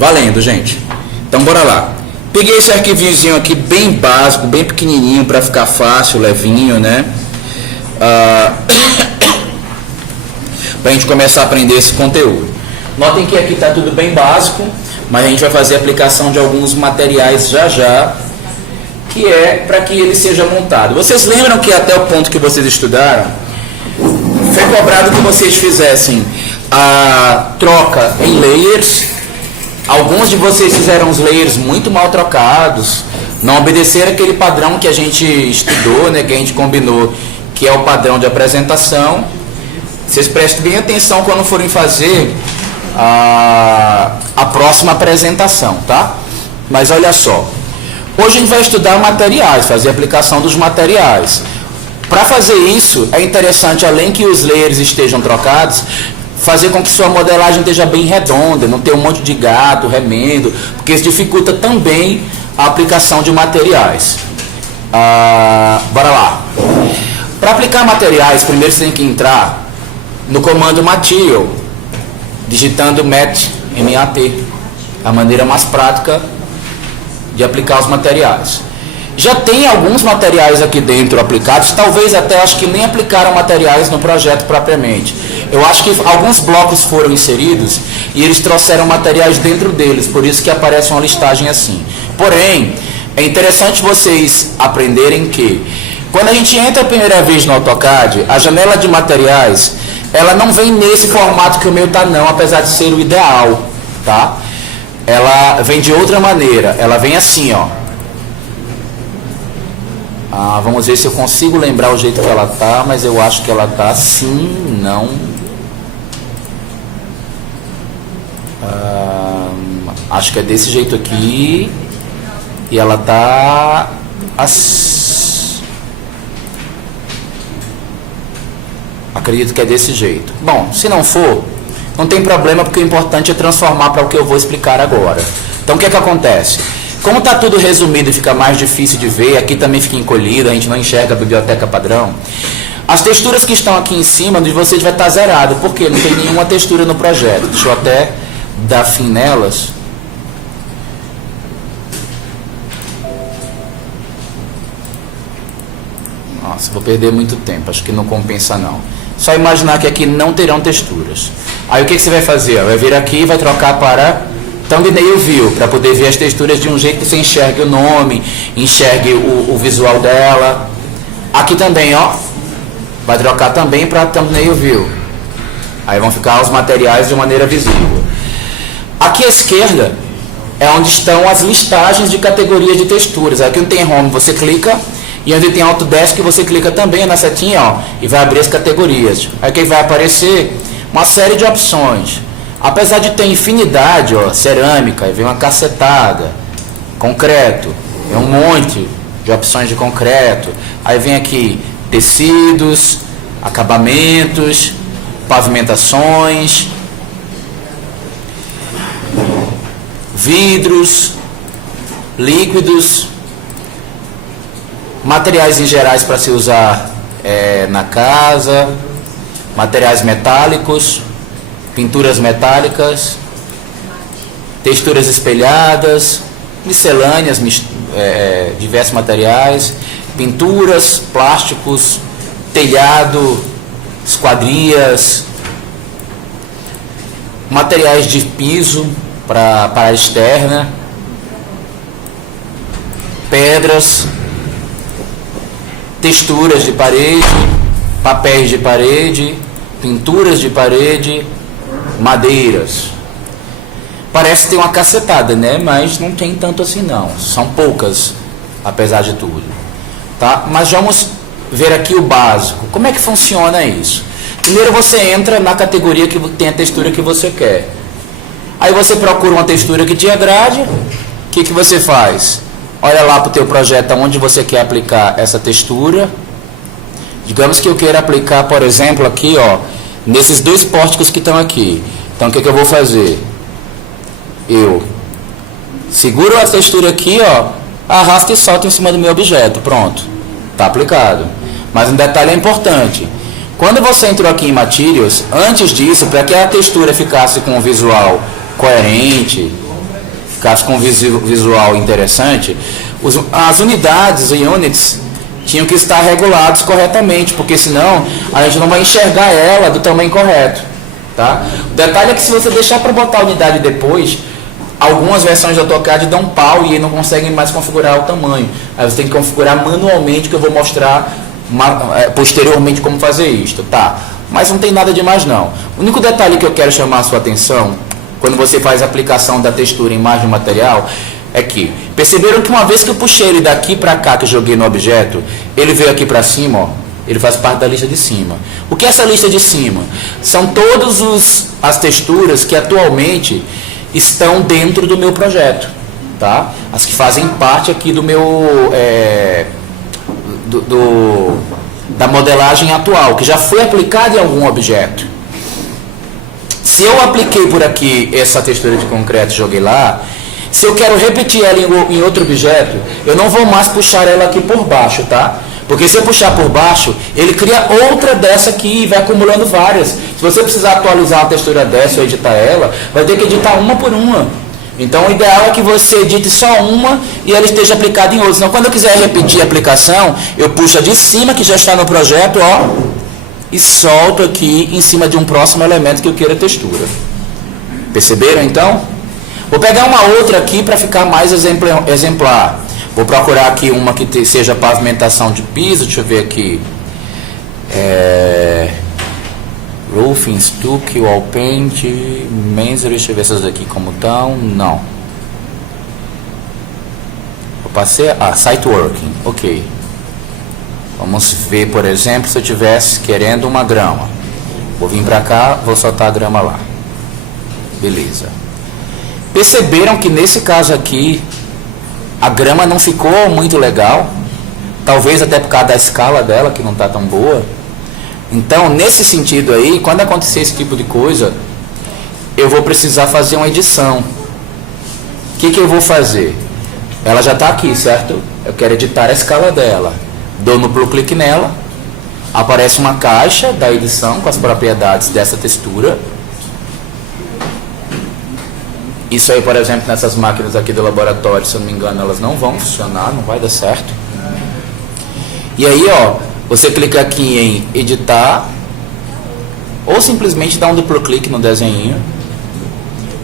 Valendo, gente. Então bora lá. Peguei esse arquivinhozinho aqui bem básico, bem pequenininho, para ficar fácil, levinho, né? Pra gente começar a aprender esse conteúdo. Notem que aqui tá tudo bem básico, mas a gente vai fazer a aplicação de alguns materiais já, que é para que ele seja montado. Vocês lembram que até o ponto que vocês estudaram, foi cobrado que vocês fizessem a troca em layers. Alguns de vocês fizeram os layers muito mal trocados, não obedeceram aquele padrão que a gente estudou, né, que a gente combinou, que é o padrão de apresentação. Vocês prestem bem atenção quando forem fazer a próxima apresentação, tá? Mas olha só, hoje a gente vai estudar materiais, fazer a aplicação dos materiais. Para fazer isso, é interessante, além que os layers estejam trocados, fazer com que sua modelagem esteja bem redonda, não ter um monte de gato, remendo, porque isso dificulta também a aplicação de materiais. Bora lá. Para aplicar materiais, primeiro você tem que entrar no comando Material, digitando MAT, M-A-T, a maneira mais prática de aplicar os materiais. Já tem alguns materiais aqui dentro aplicados, talvez até acho que nem aplicaram materiais no projeto propriamente. Eu acho que alguns blocos foram inseridos e eles trouxeram materiais dentro deles, por isso que aparece uma listagem assim. Porém, é interessante vocês aprenderem que quando a gente entra a primeira vez no AutoCAD, a janela de materiais, ela não vem nesse formato que o meu tá não, apesar de ser o ideal, tá? Ela vem de outra maneira, ela vem assim, ó. Vamos ver se eu consigo lembrar o jeito que ela tá, mas eu acho que ela tá assim, não. Acho que é desse jeito aqui. E ela tá assim. Acredito que é desse jeito. Bom, se não for, não tem problema, porque o importante é transformar para o que eu vou explicar agora. Então o que é que acontece? Como está tudo resumido e fica mais difícil de ver, aqui também fica encolhido, a gente não enxerga a biblioteca padrão. As texturas que estão aqui em cima de vocês vai estar zerado, porque não tem nenhuma textura no projeto. Deixa eu até dar fim nelas. Nossa, vou perder muito tempo, acho que não compensa não. Só imaginar que aqui não terão texturas. Aí o que você vai fazer? Vai vir aqui e vai trocar para Thumbnail View, para poder ver as texturas de um jeito que você enxergue o nome, enxergue o visual dela. Aqui também, ó, vai trocar também para Thumbnail View. Aí vão ficar os materiais de maneira visível. Aqui à esquerda é onde estão as listagens de categorias de texturas. Aqui não tem Home, você clica, e onde tem Autodesk você clica também na setinha, ó, e vai abrir as categorias. Aí que vai aparecer uma série de opções. Apesar de ter infinidade, ó, cerâmica, aí vem uma cacetada, concreto, vem um monte de opções de concreto. Aí vem aqui tecidos, acabamentos, pavimentações, vidros, líquidos, materiais em gerais para se usar na casa, materiais metálicos, pinturas metálicas, texturas espelhadas, miscelâneas, diversos materiais, pinturas, plásticos, telhado, esquadrias, materiais de piso para a externa, pedras, texturas de parede, papéis de parede, pinturas de parede, madeiras. Parece ter uma cacetada, né? Mas não tem tanto assim não. São poucas, apesar de tudo. Tá? Mas vamos ver aqui o básico. Como é que funciona isso? Primeiro você entra na categoria que tem a textura que você quer. Aí você procura uma textura que te agrade. O que você faz? Olha lá para o teu projeto onde você quer aplicar essa textura. Digamos que eu queira aplicar, por exemplo, aqui, ó, nesses dois pórticos que estão aqui. Então o que eu vou fazer? Eu seguro a textura aqui, ó, arrasto e solto em cima do meu objeto. Pronto, está aplicado. Mas um detalhe é importante. Quando você entrou aqui em Materials, antes disso, para que a textura ficasse com um visual coerente, ficasse com visual interessante, as unidades, os units, tinham que estar regulados corretamente, porque senão a gente não vai enxergar ela do tamanho correto. Tá? O detalhe é que se você deixar para botar a unidade depois, algumas versões do AutoCAD dão pau e não conseguem mais configurar o tamanho. Aí você tem que configurar manualmente, que eu vou mostrar posteriormente como fazer isto. Tá? Mas não tem nada de mais não. O único detalhe que eu quero chamar a sua atenção, quando você faz a aplicação da textura em imagem e material, é que, perceberam que uma vez que eu puxei ele daqui para cá, que eu joguei no objeto, ele veio aqui para cima, ó, ele faz parte da lista de cima. O que é essa lista de cima? São todas as texturas que atualmente estão dentro do meu projeto, tá? As que fazem parte aqui do meu... da modelagem atual, que já foi aplicada em algum objeto. Se eu apliquei por aqui essa textura de concreto e joguei lá, se eu quero repetir ela em outro objeto, eu não vou mais puxar ela aqui por baixo, tá? Porque se eu puxar por baixo, ele cria outra dessa aqui e vai acumulando várias. Se você precisar atualizar uma textura dessa ou editar ela, vai ter que editar uma por uma. Então o ideal é que você edite só uma e ela esteja aplicada em outras. Então quando eu quiser repetir a aplicação, eu puxo a de cima que já está no projeto, ó, e solto aqui em cima de um próximo elemento que eu queira textura. Perceberam então? Vou pegar uma outra aqui para ficar mais exemplar. Vou procurar aqui uma que seja pavimentação de piso. Deixa eu ver aqui. Roofing, stucco, wall paint, masonry. Deixa eu ver essas daqui como estão. Não. Eu passei. Site working. Ok. Vamos ver, por exemplo, se eu estivesse querendo uma grama. Vou vir para cá, vou soltar a grama lá. Beleza. Perceberam que nesse caso aqui, a grama não ficou muito legal? Talvez até por causa da escala dela, que não está tão boa. Então, nesse sentido aí, quando acontecer esse tipo de coisa, eu vou precisar fazer uma edição. O que eu vou fazer? Ela já está aqui, certo? Eu quero editar a escala dela. Dou no duplo clique nela, aparece uma caixa da edição com as propriedades dessa textura. Isso aí, por exemplo, nessas máquinas aqui do laboratório, se eu não me engano, elas não vão funcionar, não vai dar certo. E aí, ó, você clica aqui em editar, ou simplesmente dá um duplo clique no desenho,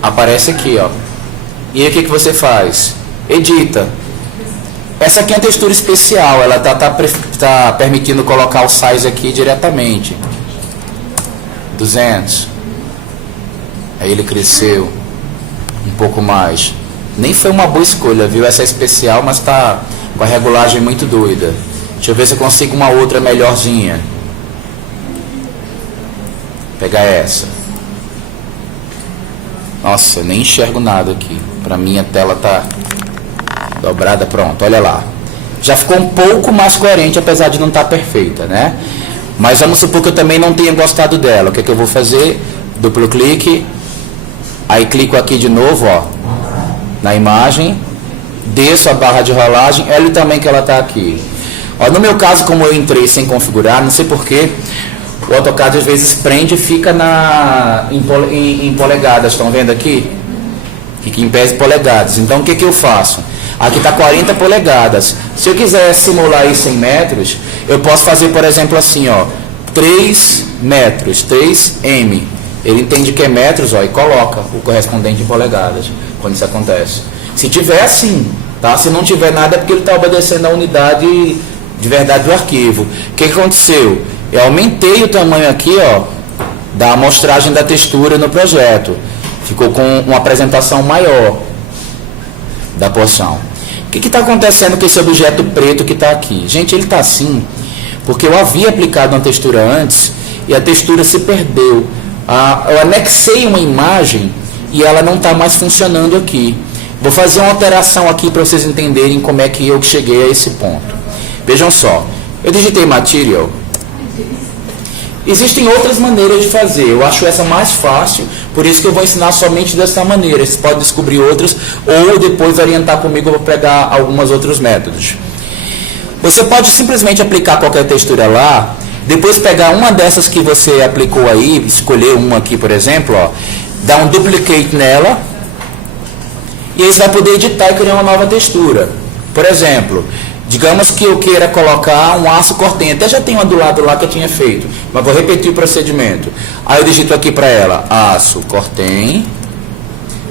aparece aqui, ó. E aí o que você faz? Edita. Essa aqui é uma textura especial, ela tá permitindo colocar o size aqui diretamente. 200. Aí ele cresceu um pouco mais. Nem foi uma boa escolha, viu? Essa é especial, mas tá com a regulagem muito doida. Deixa eu ver se eu consigo uma outra melhorzinha. Vou pegar essa. Nossa, eu nem enxergo nada aqui. Pra mim a tela tá dobrada, pronto, olha lá. Já ficou um pouco mais coerente, apesar de não estar perfeita, né? Mas vamos supor que eu também não tenha gostado dela. O que eu vou fazer? Duplo clique. Aí clico aqui de novo, ó, na imagem, desço a barra de rolagem, olha também que ela está aqui. Ó, no meu caso, como eu entrei sem configurar, não sei porquê, o AutoCAD às vezes prende e fica em polegadas, estão vendo aqui? Fica em pés e polegadas. Então o que eu faço? Aqui está 40 polegadas. Se eu quiser simular isso em metros, eu posso fazer, por exemplo, assim, ó, 3 metros, 3M. Ele entende que é metros, ó, e coloca o correspondente em polegadas, quando isso acontece. Se tiver assim, tá? Se não tiver nada é porque ele está obedecendo a unidade de verdade do arquivo. O que aconteceu? Eu aumentei o tamanho aqui, ó, da amostragem da textura no projeto. Ficou com uma apresentação maior da porção. O que está acontecendo com esse objeto preto que está aqui? Gente, ele está assim porque eu havia aplicado uma textura antes e a textura se perdeu. Eu anexei uma imagem e ela não está mais funcionando aqui. Vou fazer uma alteração aqui para vocês entenderem como é que eu cheguei a esse ponto. Vejam só, eu digitei Material. Existem outras maneiras de fazer, eu acho essa mais fácil, por isso que eu vou ensinar somente dessa maneira. Vocês podem descobrir outras ou depois orientar comigo para pegar alguns outros métodos. Você pode simplesmente aplicar qualquer textura lá, depois pegar uma dessas que você aplicou aí, escolher uma aqui, por exemplo, ó, dar um duplicate nela E aí você vai poder editar e criar uma nova textura. Por exemplo, digamos que eu queira colocar um aço cortem. Até já tem uma do lado lá que eu tinha feito, mas vou repetir o procedimento. Aí eu digito aqui para ela, aço cortem.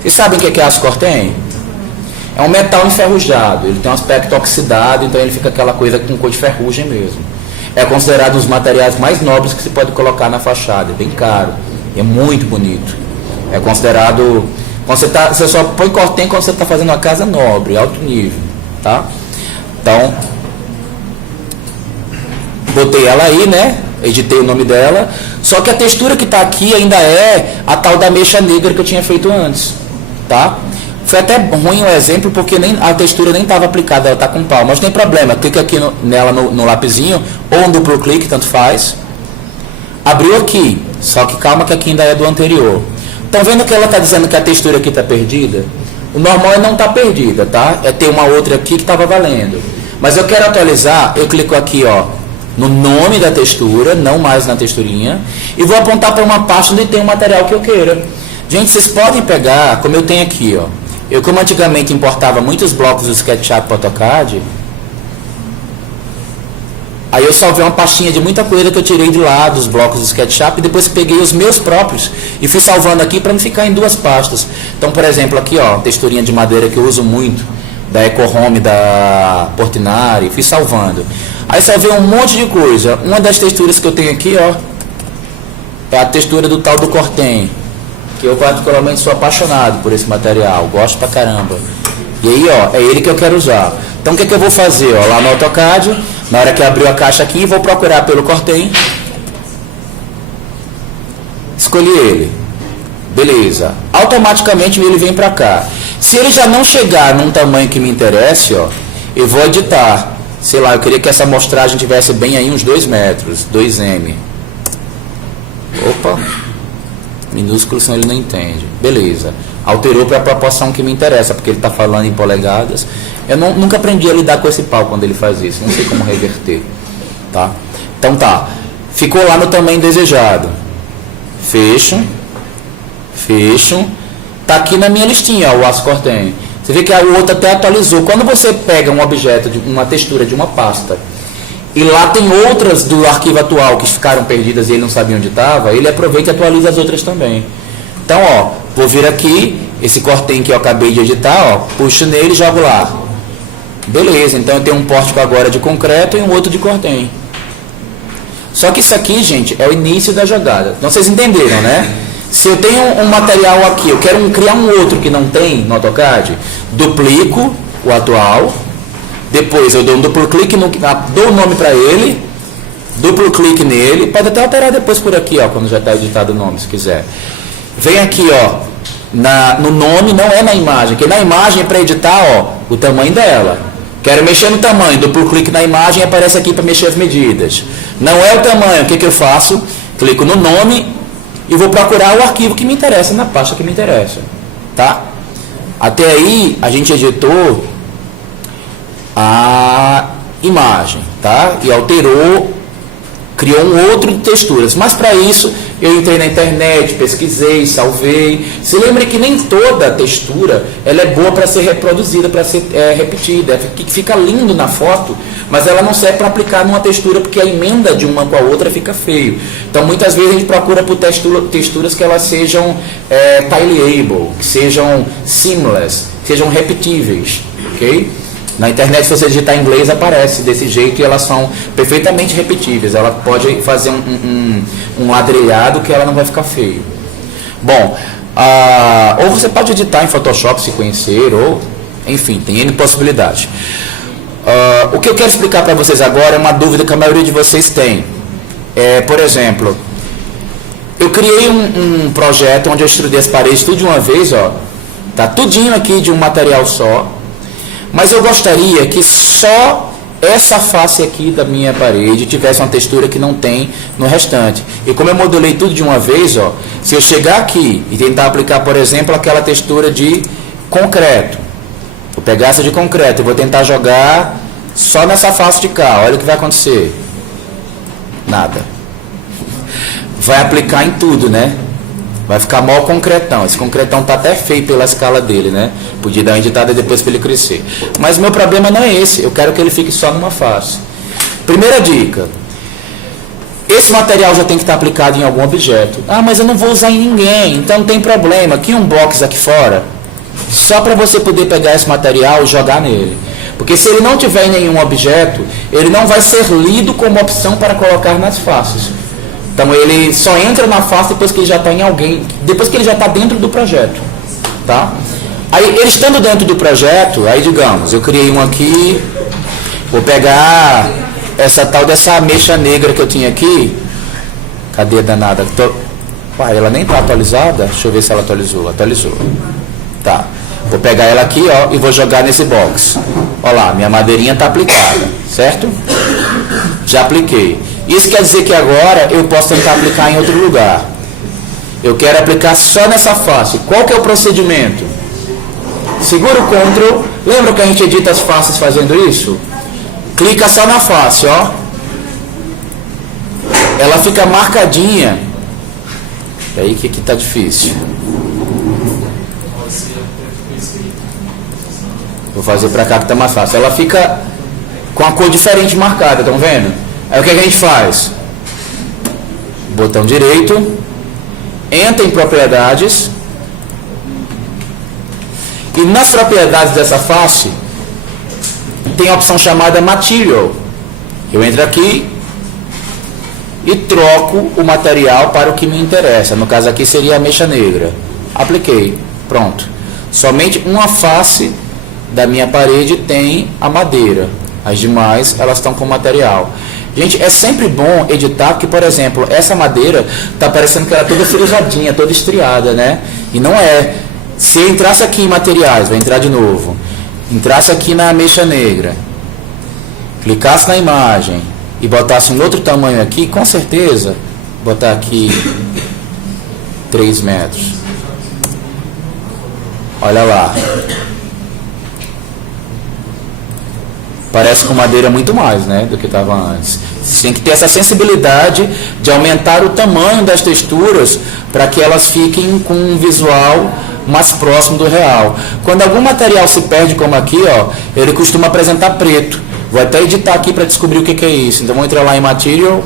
Vocês sabem o que é aço cortem? É um metal enferrujado, ele tem um aspecto oxidado, então ele fica aquela coisa com cor de ferrugem mesmo. É considerado um dos materiais mais nobres que se pode colocar na fachada, é bem caro, é muito bonito. É considerado, você só põe cortem quando você está fazendo uma casa nobre, alto nível, tá? Então, botei ela aí, né? Editei o nome dela, só que a textura que está aqui ainda é a tal da mecha negra que eu tinha feito antes, tá? Foi até ruim o exemplo, porque a textura nem estava aplicada, ela está com pau, mas não tem problema, clica aqui nela no lapisinho, ou um duplo clique, tanto faz. Abriu aqui, só que calma que aqui ainda é do anterior. Estão vendo que ela está dizendo que a textura aqui está perdida? O normal é não estar perdida, tá? É ter uma outra aqui que estava valendo. Mas eu quero atualizar, eu clico aqui, ó, no nome da textura, não mais na texturinha, e vou apontar para uma pasta onde tem o material que eu queira. Gente, vocês podem pegar, como eu tenho aqui, ó. Eu, como antigamente importava muitos blocos do SketchUp para AutoCAD, aí eu salvei uma pastinha de muita coisa que eu tirei de lá dos blocos do SketchUp e depois peguei os meus próprios e fui salvando aqui para não ficar em duas pastas. Então, por exemplo, aqui, ó, texturinha de madeira que eu uso muito, da EcoHome, da Portinari, fui salvando. Aí salvei um monte de coisa. Uma das texturas que eu tenho aqui, ó, é a textura do tal do cortem, que eu particularmente sou apaixonado por esse material, gosto pra caramba. E aí, ó, é ele que eu quero usar. Então o que eu vou fazer? Ó, lá no AutoCAD, na hora que abriu a caixa aqui, vou procurar pelo cortem. Escolhi ele. Beleza. Automaticamente ele vem pra cá. Se ele já não chegar num tamanho que me interesse, ó, eu vou editar. Sei lá, eu queria que essa amostragem tivesse bem aí uns 2 metros, 2M. Opa. Minúsculo, senão ele não entende. Beleza. Alterou para a proporção que me interessa, porque ele está falando em polegadas. Eu nunca aprendi a lidar com esse pau quando ele faz isso. Não sei como reverter. Tá? Então tá. Ficou lá no tamanho desejado. Fecho. Fecho. Tá aqui na minha listinha, ó, o aço cortem. Você vê que o outro até atualizou. Quando você pega um objeto, uma textura de uma pasta, e lá tem outras do arquivo atual que ficaram perdidas e ele não sabia onde estava, ele aproveita e atualiza as outras também. Então, ó, vou vir aqui, esse cortem que eu acabei de editar, ó, puxo nele e jogo lá. Beleza, então eu tenho um pórtico agora de concreto e um outro de cortem. Só que isso aqui, gente, é o início da jogada. Então vocês entenderam, né? Se eu tenho um material aqui, eu quero criar um outro que não tem no AutoCAD, duplico o atual. Depois eu dou um duplo clique, dou o nome para ele, duplo clique nele, pode até alterar depois por aqui, ó, quando já está editado o nome, se quiser. Vem aqui, ó, no nome, não é na imagem, porque na imagem é para editar, ó, o tamanho dela. Quero mexer no tamanho, duplo clique na imagem e aparece aqui para mexer as medidas. Não é o tamanho, o que eu faço? Clico no nome e vou procurar o arquivo que me interessa, na pasta que me interessa, tá? Até aí a gente editou a imagem, tá? E alterou, criou um outro de texturas. Mas para isso eu entrei na internet, pesquisei, salvei. Se lembre que nem toda textura ela é boa para ser reproduzida, para ser repetida. Fica lindo na foto, mas ela não serve para aplicar numa textura porque a emenda de uma com a outra fica feio. Então muitas vezes a gente procura por texturas que elas sejam tileable, que sejam seamless, que sejam repetíveis, ok? Na internet, se você digitar em inglês, aparece desse jeito e elas são perfeitamente repetíveis. Ela pode fazer um ladrilhado que ela não vai ficar feio. Bom, ou você pode editar em Photoshop se conhecer, ou enfim, tem N possibilidades. O que eu quero explicar para vocês agora é uma dúvida que a maioria de vocês tem. Por exemplo, eu criei um projeto onde eu estruturei as paredes tudo de uma vez, ó. Tá tudinho aqui de um material só. Mas eu gostaria que só essa face aqui da minha parede tivesse uma textura que não tem no restante. E como eu modelei tudo de uma vez, ó, se eu chegar aqui e tentar aplicar, por exemplo, aquela textura de concreto, vou pegar essa de concreto e vou tentar jogar só nessa face de cá, olha o que vai acontecer. Nada. Vai aplicar em tudo, né? Vai ficar mó concretão. Esse concretão tá até feio pela escala dele, né? Podia dar uma editada depois para ele crescer. Mas o meu problema não é esse. Eu quero que ele fique só numa face. Primeira dica. Esse material já tem que estar aplicado em algum objeto. Ah, mas eu não vou usar em ninguém. Então não tem problema. Aqui um box aqui fora. Só para você poder pegar esse material e jogar nele. Porque se ele não tiver em nenhum objeto, ele não vai ser lido como opção para colocar nas faces. Então ele só entra na face depois que ele já está em alguém, depois que ele já está dentro do projeto, tá? Aí ele estando dentro do projeto, aí digamos, eu criei um aqui, vou pegar essa tal dessa ameixa negra que eu tinha aqui, cadê a danada? Uai, ela nem está atualizada, deixa eu ver se ela atualizou, tá? Vou pegar ela aqui, ó, e vou jogar nesse box. Olha lá, minha madeirinha está aplicada, certo? Já apliquei. Isso quer dizer que agora eu posso tentar aplicar em outro lugar. Eu quero aplicar só nessa face. Qual que é o procedimento? Segura o Ctrl. Lembra que a gente edita as faces fazendo isso? Clica só na face, ó. Ela fica marcadinha. E aí que tá difícil. Vou fazer pra cá que tá mais fácil. Ela fica com a cor diferente marcada, estão vendo? Aí o que a gente faz? Botão direito, entra em propriedades, e nas propriedades dessa face tem a opção chamada Material. Eu entro aqui e troco o material para o que me interessa. No caso aqui seria a ameixa negra. Apliquei, pronto. Somente uma face da minha parede tem a madeira. As demais elas estão com material. Gente, é sempre bom editar, porque, por exemplo, essa madeira está parecendo que ela é toda frisadinha, toda estriada, né? E não é. Se eu entrasse aqui em materiais, vai entrar de novo, entrasse aqui na ameixa negra, clicasse na imagem e botasse um outro tamanho aqui, com certeza, botar aqui 3 metros. Olha lá. Parece com madeira muito mais, né, do que estava antes. Você tem que ter essa sensibilidade de aumentar o tamanho das texturas para que elas fiquem com um visual mais próximo do real. Quando algum material se perde, como aqui, ó, ele costuma apresentar preto. Vou até editar aqui para descobrir o que é isso. Então vou entrar lá em Material.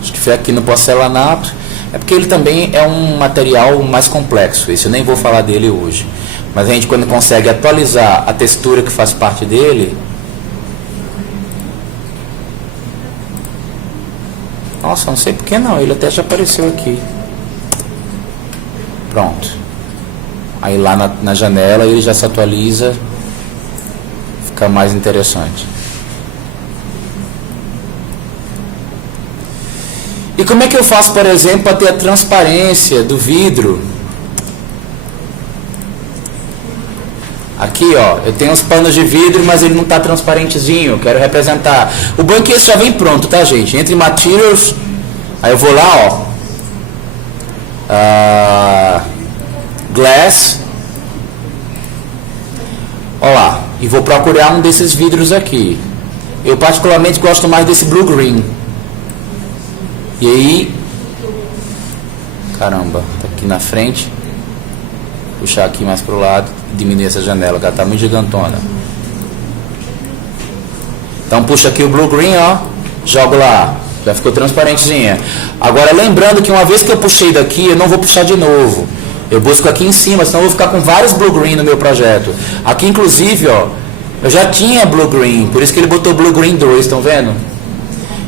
Acho que foi aqui no porcelanato. É porque ele também é um material mais complexo. Esse eu nem vou falar dele hoje. Mas a gente, quando consegue atualizar a textura que faz parte dele... Nossa, não sei por que não, ele até já apareceu aqui. Pronto. Aí lá na janela ele já se atualiza, fica mais interessante. E como é que eu faço, por exemplo, para ter a transparência do vidro? Aqui, ó, eu tenho os panos de vidro, mas ele não está transparentezinho, eu quero representar. O bom é que esse já vem pronto, tá, gente? Entre Materials, aí eu vou lá, ó, Glass, ó lá, e vou procurar um desses vidros aqui. Eu particularmente gosto mais desse Blue Green. E aí, caramba, tá aqui na frente, puxar aqui mais pro lado, diminuir essa janela, que ela tá muito gigantona. Então puxa aqui o Blue Green, ó, jogo lá, já ficou transparentezinha. Agora lembrando que uma vez que eu puxei daqui, eu não vou puxar de novo. Eu busco aqui em cima, senão eu vou ficar com vários Blue Green no meu projeto. Aqui inclusive, ó, eu já tinha Blue Green, por isso que ele botou Blue Green 2, estão vendo?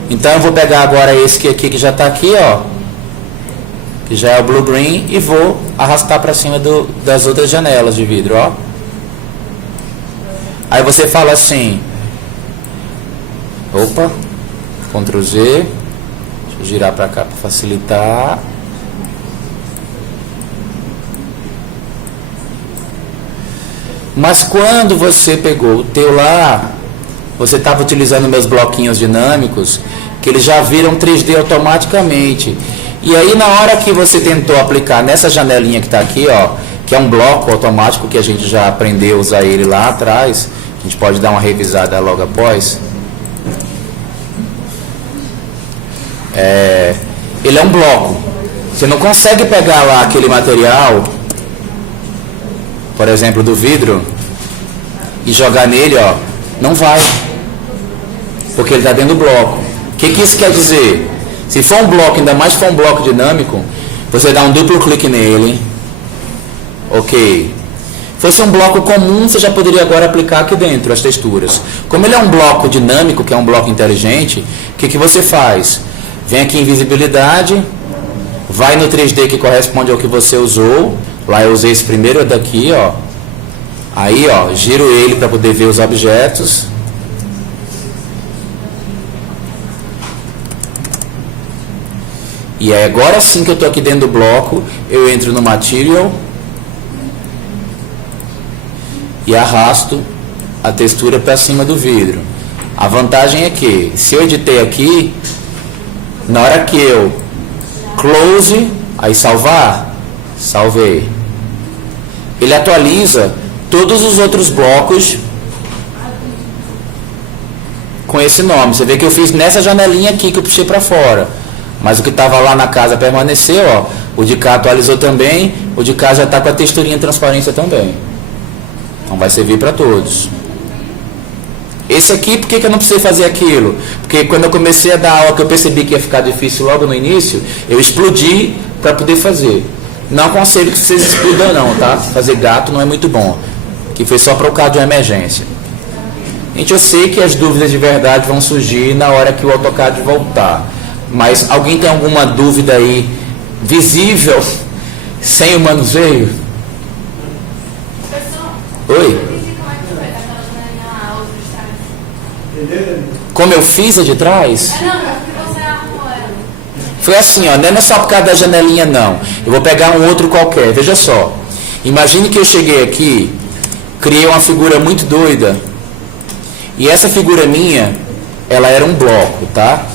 Então eu vou pegar agora esse aqui que já está aqui, ó, que já é o Blue Green, e vou arrastar para cima das outras janelas de vidro, ó. Aí você fala assim, opa, Ctrl Z, deixa eu girar para cá para facilitar. Mas quando você pegou o teu lá, você estava utilizando meus bloquinhos dinâmicos, que eles já viram 3D automaticamente. E aí na hora que você tentou aplicar nessa janelinha que está aqui, ó, que é um bloco automático que a gente já aprendeu a usar ele lá atrás, a gente pode dar uma revisada logo após. ele é um bloco. Você não consegue pegar lá aquele material, por exemplo, do vidro, e jogar nele, ó. Não vai. Porque ele está dentro do bloco. O que isso quer dizer? Se for um bloco, ainda mais se for um bloco dinâmico, você dá um duplo clique nele. Ok. Fosse um bloco comum, você já poderia agora aplicar aqui dentro as texturas. Como ele é um bloco dinâmico, que é um bloco inteligente, o que você faz? Vem aqui em visibilidade, vai no 3D que corresponde ao que você usou. Lá eu usei esse primeiro daqui, ó. Aí, ó, giro ele para poder ver os objetos. E aí, agora sim que eu estou aqui dentro do bloco, eu entro no Material e arrasto a textura para cima do vidro. A vantagem é que, se eu editei aqui, na hora que eu close, aí salvar, salvei. Ele atualiza todos os outros blocos com esse nome. Você vê que eu fiz nessa janelinha aqui que eu puxei para fora. Mas o que estava lá na casa permaneceu, ó. O de cá atualizou também. O de cá já está com a texturinha transparência também. Então vai servir para todos. Esse aqui, por que eu não precisei fazer aquilo? Porque quando eu comecei a dar aula, que eu percebi que ia ficar difícil logo no início, eu explodi para poder fazer. Não aconselho que vocês explodam não, tá? Fazer gato não é muito bom. Que foi só para o caso de uma emergência. Gente, eu sei que as dúvidas de verdade vão surgir na hora que o AutoCAD voltar. Mas alguém tem alguma dúvida aí visível, sem o manuseio? Oi? Como eu fiz a de trás? Foi assim, ó, não é só por causa da janelinha não. Eu vou pegar um outro qualquer, veja só. Imagine que eu cheguei aqui, criei uma figura muito doida. E essa figura minha, ela era um bloco, tá?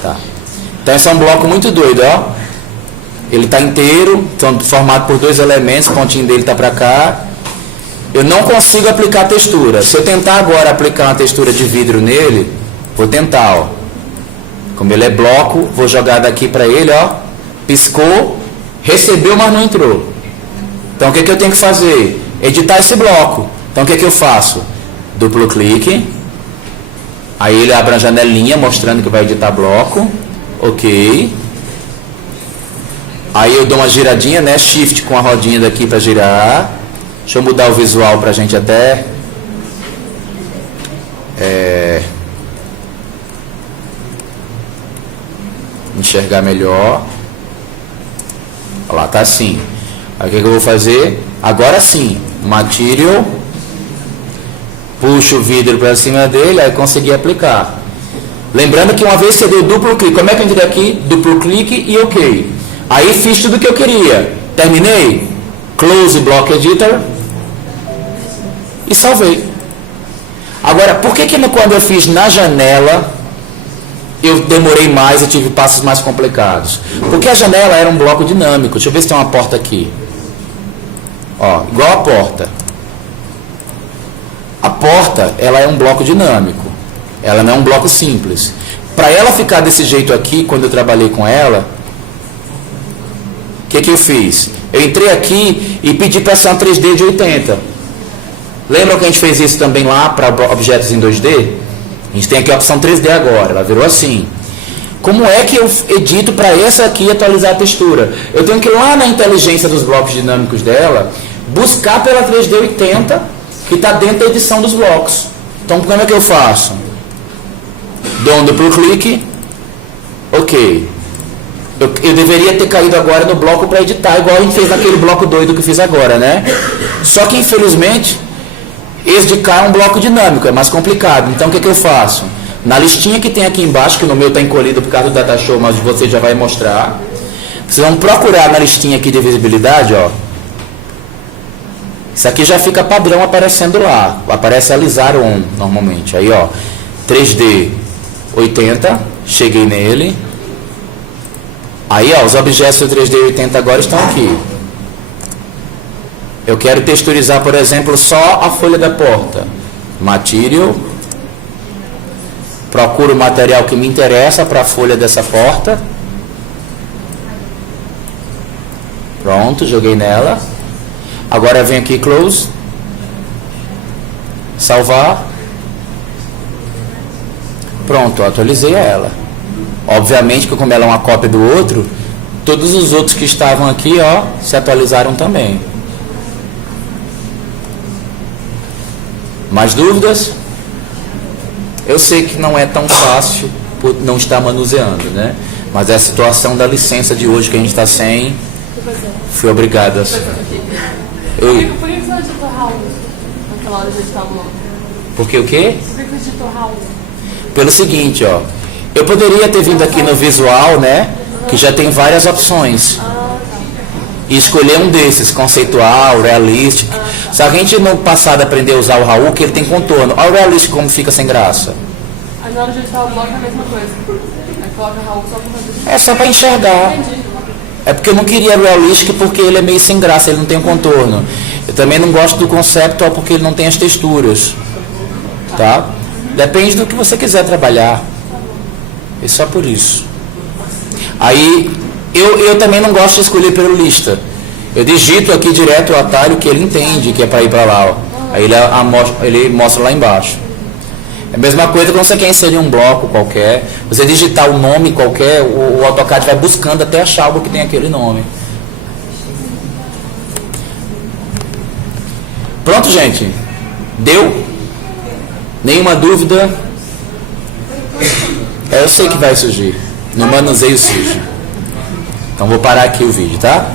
Tá. Então esse é um bloco muito doido, ó. Ele está inteiro, então, formado por dois elementos, o pontinho dele está para cá. Eu não consigo aplicar textura. Se eu tentar agora aplicar uma textura de vidro nele, vou tentar, ó. Como ele é bloco, vou jogar daqui para ele, ó. Piscou, recebeu, mas não entrou. Então o que eu tenho que fazer? Editar esse bloco. Então o que eu faço? Duplo clique. Aí ele abre a janelinha mostrando que vai editar bloco. Ok. Aí eu dou uma giradinha, né? Shift com a rodinha daqui para girar. Deixa eu mudar o visual para a gente até enxergar melhor. Olha lá, tá assim. Aí o que eu vou fazer? Agora sim, Material, puxo o vidro para cima dele, aí consegui aplicar. Lembrando que uma vez que eu dei duplo clique, como é que eu entrei aqui? Duplo clique e ok. Aí fiz tudo o que eu queria. Terminei. Close Block Editor. E salvei. Agora, por que quando eu fiz na janela, eu demorei mais e tive passos mais complicados? Porque a janela era um bloco dinâmico. Deixa eu ver se tem uma porta aqui. Ó, igual a porta. A porta, ela é um bloco dinâmico. Ela não é um bloco simples. Para ela ficar desse jeito aqui, quando eu trabalhei com ela, o que eu fiz? Eu entrei aqui e pedi para ser uma 3D de 80. Lembra que a gente fez isso também lá para objetos em 2D? A gente tem aqui a opção 3D agora, ela virou assim. Como é que eu edito para essa aqui atualizar a textura? Eu tenho que ir lá na inteligência dos blocos dinâmicos dela, buscar pela 3D 80, que está dentro da edição dos blocos. Então, como é que eu faço? Dou um duplo clique. Ok. Eu deveria ter caído agora no bloco para editar, igual a gente fez naquele bloco doido que eu fiz agora, né? Só que, infelizmente, esse de cá é um bloco dinâmico, é mais complicado. Então, o que eu faço? Na listinha que tem aqui embaixo, que no meu está encolhido por causa do data show, mas você já vai mostrar. Vocês vão procurar na listinha aqui de visibilidade, ó. Isso aqui já fica padrão aparecendo lá. Aparece alisar on normalmente. Aí, ó, 3D 80, cheguei nele. Aí, ó, os objetos do 3D 80 agora estão aqui. Eu quero texturizar, por exemplo, só a folha da porta. Material. Procuro o material que me interessa para a folha dessa porta. Pronto, joguei nela. Agora venho aqui, close. Salvar. Pronto, atualizei ela. Obviamente que como ela é uma cópia do outro, todos os outros que estavam aqui, ó, se atualizaram também. Mais dúvidas? Eu sei que não é tão fácil por não estar manuseando, né? Mas é a situação da licença de hoje que a gente está sem. Fui obrigado a... Por que você não digitou Raul naquela hora de editar o nome? Porque o quê? Por que você digitou Raul? Pelo seguinte, ó. Eu poderia ter vindo aqui no visual, né? Que já tem várias opções. E escolher um desses, conceitual, realistic. Se a gente no passado aprender a usar o Raul, que ele tem contorno. Olha o realistic como fica sem graça. Aí na hora de editar o bloco é a mesma coisa. Aí coloca Raul só pra fazer. É só para enxergar. Entendi. É porque eu não queria realistic porque ele é meio sem graça, ele não tem contorno. Eu também não gosto do conceptual porque ele não tem as texturas. Tá? Depende do que você quiser trabalhar. É só por isso. Aí, eu também não gosto de escolher pelo lista. Eu digito aqui direto o atalho que ele entende que é para ir para lá. Ó. Aí ele mostra lá embaixo. É a mesma coisa quando você quer inserir um bloco qualquer. Você digitar um nome qualquer, o AutoCAD vai buscando até achar algo que tem aquele nome. Pronto, gente? Deu? Nenhuma dúvida? Eu sei que vai surgir. No manuseio surge. Então vou parar aqui o vídeo, tá?